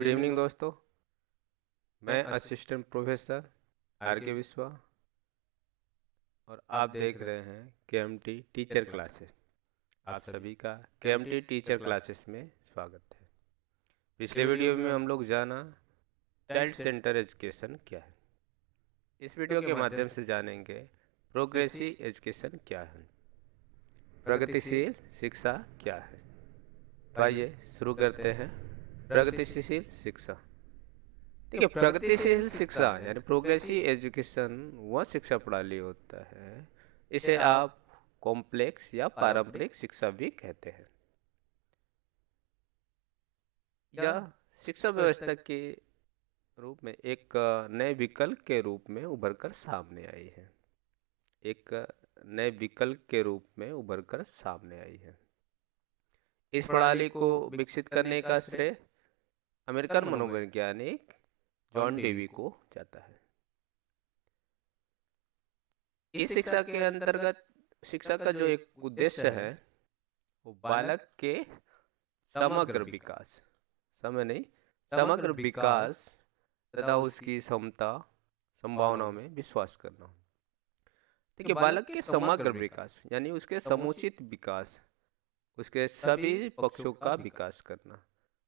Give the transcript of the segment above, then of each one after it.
Good evening दोस्तों। मैं assistant professor are के विश्वा और आप देख रहे हैं केएमटी टीचर क्लासेस। आप सभी का केएमटी टीचर क्लासेस में स्वागत है। पिछले वीडियो में हम लोग जाना चाइल्ड सेंटर एजुकेशन क्या है। इस वीडियो के माध्यम से जानेंगे प्रोग्रेसिव एजुकेशन क्या है, प्रगतिशील शिक्षा क्या है। तो आइए शुरू करते हैं। प्रगतिशील शिक्षा। देखिए, प्रगतिशील शिक्षा यानी प्रोग्रेसिव एजुकेशन वह शिक्षा प्रणाली होता है, इसे आप कॉम्प्लेक्स या पारंपरिक शिक्षा भी कहते हैं। यह शिक्षा व्यवस्था के रूप में एक नए विकल्प के रूप में उभर कर सामने आई है। एक नए विकल्प के रूप में उभर कर सामने आई है। इस प्रणाली को विकसित करने का श्रेय अमेरिकन मनोवैज्ञानिक जॉन डेवी को जाता है। इस शिक्षा के अंतर्गत शिक्षा का जो एक उद्देश्य है वो बालक के समग्र विकास, समय नहीं, समग्र विकास तथा उसकी क्षमता संभावनाओं में विश्वास करना। देखिए, बालक के समग्र विकास यानी उसके समुचित विकास, उसके सभी पक्षों का विकास करना,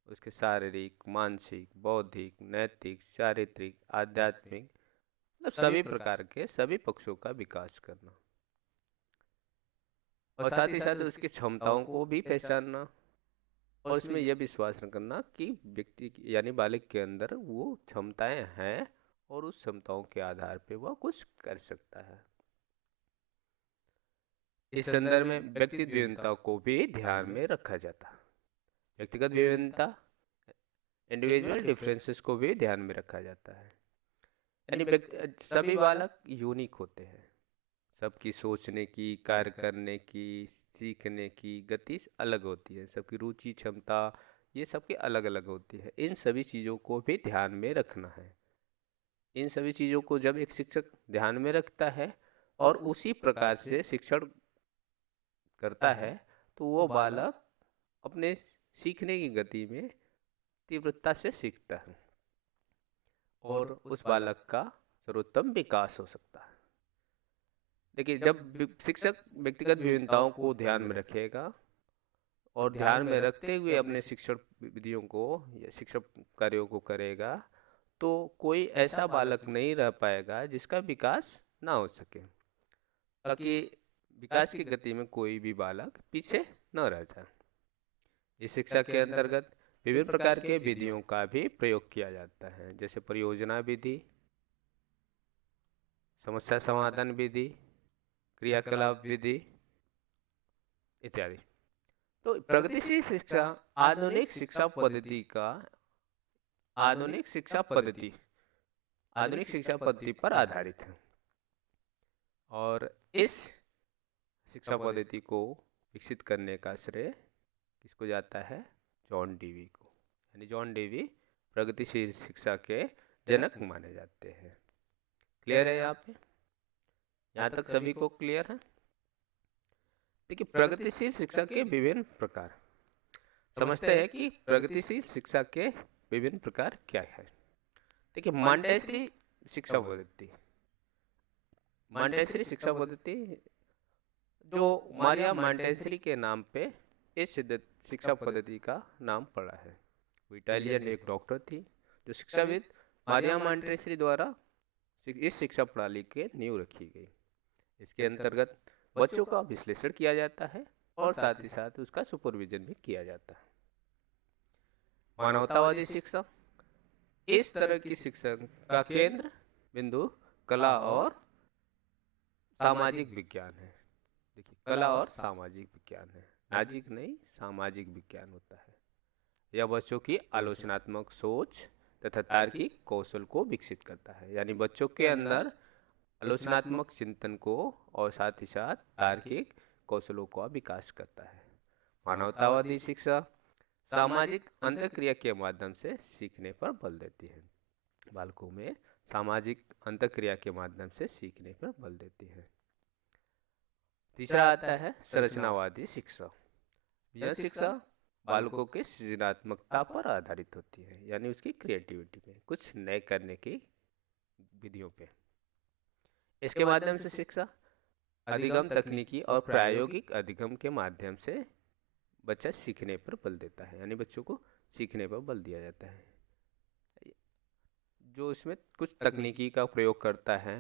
उसके शारीरिक, मानसिक, बौद्धिक, नैतिक, चारित्रिक, आध्यात्मिक, मतलब सभी प्रकार के सभी पक्षों का विकास करना और साथ ही साथ उसकी क्षमताओं को भी पहचानना और उसमें यह विश्वास करना कि व्यक्ति यानी बालक के अंदर वो क्षमताएं हैं और उस क्षमताओं के आधार पे वह कुछ कर सकता है। इस संदर्भ में व्यक्तिगत विभिन्नता को भी ध्यान में रखा जाता है। व्यक्तिगत विभिन्नता, इंडिविजुअल डिफरेंसेस को भी ध्यान में रखा जाता है। यानी सभी बालक यूनिक होते हैं। सबकी सोचने की, कार्य करने की, सीखने की गति अलग होती है। सबकी रुचि, क्षमता, ये सबकी अलग अलग होती है। इन सभी चीज़ों को भी ध्यान में रखना है। इन सभी चीज़ों को जब एक शिक्षक ध्यान में रखता है और उसी प्रकार से शिक्षण करता है तो वो बालक अपने सीखने की गति में तीव्रता से सीखता है और उस बालक का सर्वोत्तम विकास हो सकता है। देखिए, जब शिक्षक व्यक्तिगत विभिन्नताओं को ध्यान में रखेगा और ध्यान में रखते हुए अपने शिक्षण विधियों को या शिक्षण कार्यों को करेगा तो कोई ऐसा बालक नहीं रह पाएगा जिसका विकास ना हो सके, ताकि विकास की गति में कोई भी बालक पीछे न रह जाए। इस शिक्षा के अंतर्गत विभिन्न प्रकार के विधियों का भी प्रयोग किया जाता है, जैसे परियोजना विधि, समस्या समाधान विधि, क्रियाकलाप विधि इत्यादि। तो प्रगतिशील शिक्षा आधुनिक शिक्षा पद्धति का आधुनिक शिक्षा पद्धति आधुनिक शिक्षा पद्धति पर आधारित है और इस शिक्षा पद्धति को विकसित करने का श्रेय किसको जाता है? जॉन डेवी को। यानी जॉन डेवी प्रगतिशील शिक्षा के जनक माने जाते हैं। क्लियर है यहाँ पे? यहाँ तक सभी को क्लियर है? देखिए, प्रगतिशील शिक्षा के विभिन्न प्रकार समझते हैं कि प्रगतिशील शिक्षा के विभिन्न प्रकार क्या है। देखिए, मॉन्टेसरी शिक्षा पद्धति, मॉन्टेसरी शिक्षा पद्धति जो मारिया मॉन्टेसरी के नाम पे इस शिक्षा पद्धति का नाम पड़ा है। वो इटालियन एक डॉक्टर थी जो शिक्षाविद मारिया मॉन्टेसरी द्वारा इस शिक्षा प्रणाली के नींव रखी गई। इसके अंतर्गत बच्चों का विश्लेषण किया जाता है और साथ ही साथ उसका सुपरविजन भी किया जाता है। मानवतावादी शिक्षा, इस तरह की शिक्षा का केंद्र बिंदु कला और सामाजिक विज्ञान है। देखिए, कला और सामाजिक विज्ञान है, सामाजिक नहीं, सामाजिक विज्ञान होता है। यह बच्चों की आलोचनात्मक सोच तथा तार्किक कौशल को विकसित करता है। यानी बच्चों के अंदर आलोचनात्मक चिंतन को और साथ ही साथ तार्किक कौशलों का विकास करता है। मानवतावादी शिक्षा सामाजिक अंतःक्रिया के माध्यम से सीखने पर बल देती है। बालकों में सामाजिक अंतःक्रिया के माध्यम से सीखने पर बल देती है। तीसरा आता है संरचनावादी शिक्षा। यह शिक्षा बालकों के सृजनात्मकता पर आधारित होती है, यानी उसकी क्रिएटिविटी पे, कुछ नए करने की विधियों पे। इसके माध्यम से शिक्षा अधिगम तकनीकी और प्रायोगिक अधिगम के माध्यम से बच्चा सीखने पर बल देता है, यानी बच्चों को सीखने पर बल दिया जाता है। जो इसमें कुछ तकनीकी का प्रयोग करता है,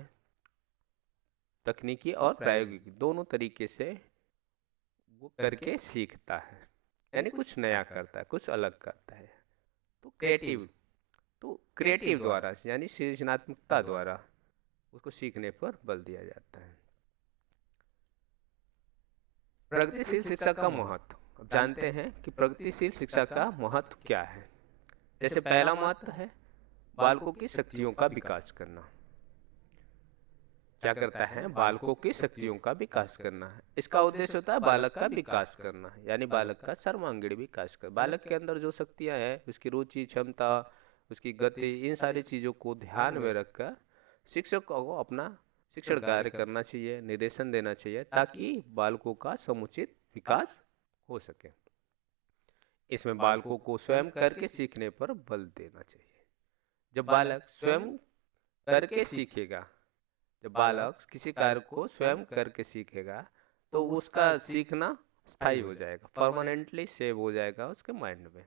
तकनीकी और प्रायोगिक दोनों तरीके से वो करके सीखता है, यानी कुछ नया करता है, कुछ अलग करता है। तो क्रिएटिव द्वारा, यानी सृजनात्मकता द्वारा उसको सीखने पर बल दिया जाता है। प्रगतिशील शिक्षा का महत्व, अब जानते हैं कि प्रगतिशील शिक्षा का महत्व क्या है। जैसे पहला महत्व है बालकों की शक्तियों का विकास करना। क्या करता है? बालकों की शक्तियों का विकास करना है। इसका उद्देश्य होता है बालक का विकास करना, यानी बालक का सर्वांगीण विकास कर, बालक के अंदर जो शक्तियां हैं, उसकी रुचि, क्षमता, उसकी गति, इन सारी चीजों को ध्यान में रखकर शिक्षक को अपना शिक्षण कार्य करना चाहिए, निर्देशन देना चाहिए, ताकि बालकों का समुचित विकास हो सके। इसमें बालकों को स्वयं करके सीखने पर बल देना चाहिए। जब बालक स्वयं करके सीखेगा, जब बालक किसी कार्य को स्वयं करके सीखेगा, तो उसका सीखना स्थायी हो जाएगा, परमानेंटली सेव हो जाएगा उसके माइंड में।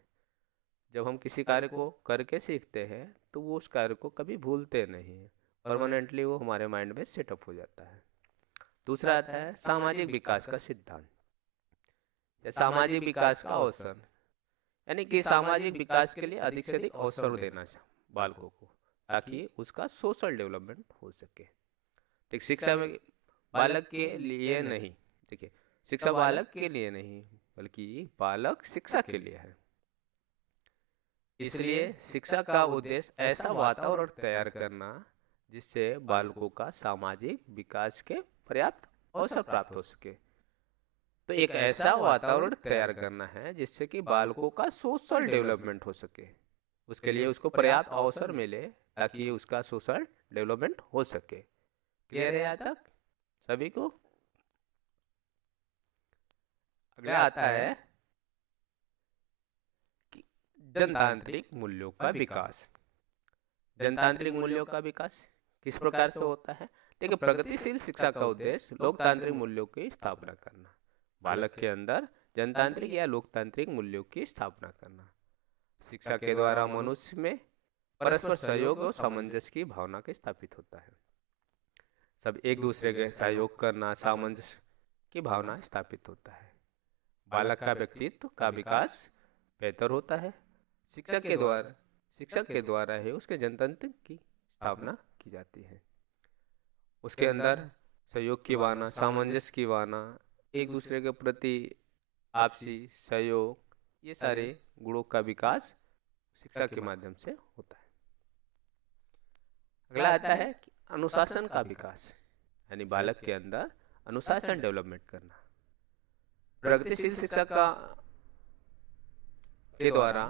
जब हम किसी कार्य को करके सीखते हैं तो वो उस कार्य को कभी भूलते नहीं है, परमानेंटली वो हमारे माइंड में सेटअप हो जाता है। दूसरा आता है सामाजिक विकास का सिद्धांत या सामाजिक विकास का अवसर, यानी कि सामाजिक विकास के लिए अधिक से अधिक अवसर देना चाहिए बालकों को, ताकि उसका सोशल डेवलपमेंट हो सके। देखिए, शिक्षा में बालक के लिए नहीं, देखिए शिक्षा बालक के लिए नहीं, बल्कि बालक शिक्षा के लिए है। इसलिए शिक्षा का उद्देश्य ऐसा वातावरण तैयार करना जिससे बालकों का सामाजिक विकास के पर्याप्त अवसर प्राप्त हो सके। तो एक ऐसा वातावरण तैयार करना है जिससे कि बालकों का सोशल डेवलपमेंट हो सके, उसके लिए उसको पर्याप्त अवसर मिले ताकि उसका सोशल डेवलपमेंट हो सके। क्लियर है यहाँ तक सभी को? अगला आता है कि जनतांत्रिक मूल्यों का विकास। जनतांत्रिक मूल्यों का विकास किस प्रकार से होता है? देखिए, प्रगतिशील शिक्षा का उद्देश्य लोकतांत्रिक मूल्यों की स्थापना करना, बालक के अंदर जनतांत्रिक या लोकतांत्रिक मूल्यों की स्थापना करना। शिक्षा के द्वारा मनुष्य में परस्पर सहयोग और सामंजस्य की भावना के स्थापित होता है। सब एक दूसरे के सहयोग करना, सामंजस्य की भावना स्थापित होता है। बालक का व्यक्तित्व का विकास बेहतर होता है। शिक्षक के द्वारा ही उसके जनतंत्र की स्थापना की जाती है। उसके अंदर सहयोग की भावना, सामंजस्य की भावना, एक दूसरे के प्रति आपसी सहयोग, ये सारे गुणों का विकास शिक्षा के माध्यम से होता है। अगला आता है कि अनुशासन का विकास, यानी बालक के अंदर अनुशासन डेवलपमेंट करना। प्रगतिशील शिक्षा के द्वारा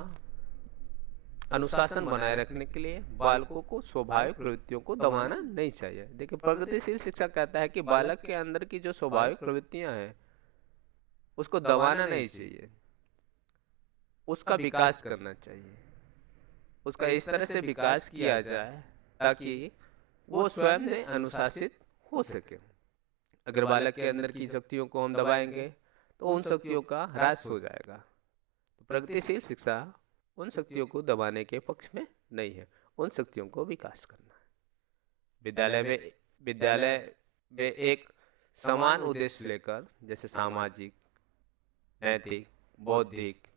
अनुशासन बनाए रखने के लिए बालकों को स्वाभाविक प्रवृत्तियों को दबाना नहीं चाहिए। देखिए, प्रगतिशील शिक्षा कहता है कि बालक के अंदर की जो स्वाभाविक प्रवृत्तियां हैं उसको दबाना नहीं चाहिए, उसका विकास करना चाहिए। उसका इस तरह से विकास किया जाए ताकि वो स्वयं में अनुशासित हो सके। अगर बालक के अंदर की शक्तियों को हम दबाएंगे तो उन शक्तियों का ह्रास हो जाएगा। तो प्रगतिशील शिक्षा उन शक्तियों को दबाने के पक्ष में नहीं है, उन शक्तियों को विकास करना है। विद्यालय में एक समान उद्देश्य लेकर, जैसे सामाजिक, नैतिक, बौद्धिक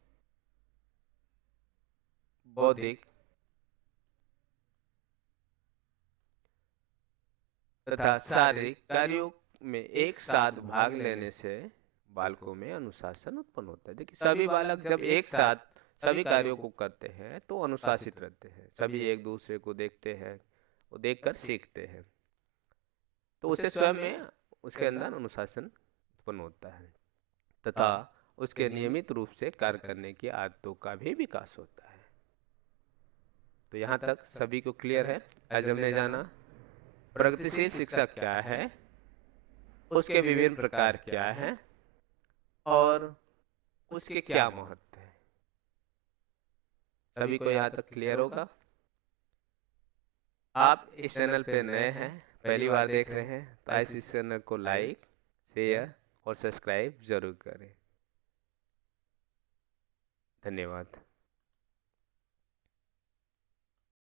तथा शारीरिक कार्यों में एक साथ भाग लेने से बालकों में अनुशासन उत्पन्न होता है। देखिए, सभी बालक जब एक साथ सभी कार्यों को करते हैं तो अनुशासित रहते हैं। सभी एक दूसरे को देखते हैं, वो देखकर सीखते हैं, तो उसे स्वयं में उसके अंदर अनुशासन उत्पन्न होता है तथा उसके नियमित रूप से कार्य करने की आदतों का भी विकास होता है। तो यहाँ तक सभी को क्लियर है? आज हमने जाना प्रगतिशील शिक्षा क्या है, उसके विभिन्न प्रकार क्या हैं और उसके क्या महत्व है। सभी को यहाँ तक क्लियर होगा? आप इस चैनल पे नए हैं, पहली बार देख रहे हैं, तो इस चैनल को लाइक, शेयर और सब्सक्राइब जरूर करें। धन्यवाद।